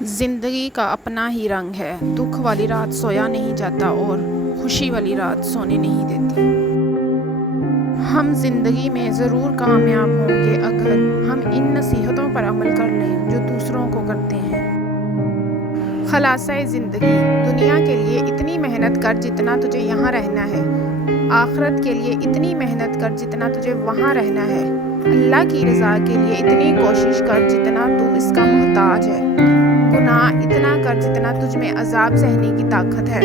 زندگی کا اپنا ہی رنگ ہے، دکھ والی رات سویا نہیں جاتا اور خوشی والی رات سونے نہیں دیتی۔ ہم زندگی میں ضرور کامیاب ہوں گے اگر ہم ان نصیحتوں پر عمل کر لیں جو دوسروں کو کرتے ہیں۔ خلاصہ زندگی: دنیا کے لیے اتنی محنت کر جتنا تجھے یہاں رہنا ہے، آخرت کے لیے اتنی محنت کر جتنا تجھے وہاں رہنا ہے، اللہ کی رضا کے لیے اتنی کوشش کر جتنا تو اس کا محتاج ہے، گناہ اتنا کر جتنا تجھ میں عذاب سہنے کی طاقت ہے،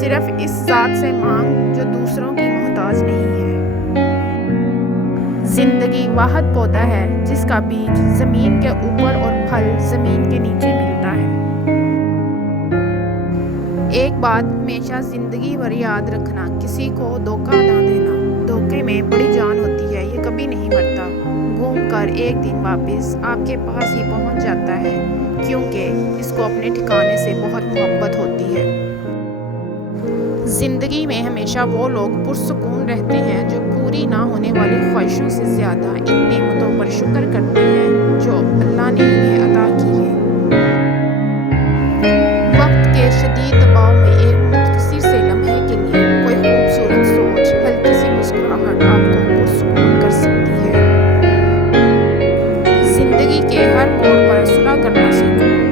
صرف اس ذات سے مانگ جو دوسروں کی محتاج نہیں ہے۔ زندگی واحد پودا ہے جس کا بیج زمین کے اوپر اور پھل زمین کے نیچے ملتا ہے۔ ایک بات ہمیشہ زندگی بھر یاد رکھنا، کسی کو دھوکہ نہ دینا، دھوکے میں بڑی جان ہوتی ہے، یہ کبھی نہیں مرتا، گھوم کر ایک دن واپس آپ کے پاس ہی پہنچ جاتا ہے کیونکہ اس کو اپنے ٹھکانے سے بہت محبت ہوتی ہے۔ زندگی میں ہمیشہ وہ لوگ پرسکون رہتے ہیں جو پوری نہ ہونے والی خواہشوں سے زیادہ ان نعمتوں پر شکر کرتے ہیں جو اللہ نے انہیں عطا کی ہیں۔ وقت کے شدید دباؤ میں ایک مختصر سے لمحے کے لیے کوئی خوبصورت سوچ، ہلکی سی مسکراہٹ آپ کو پرسکون کر سکتی ہے۔ زندگی کے ہر موڑ پر صلح کرنا سیکھو۔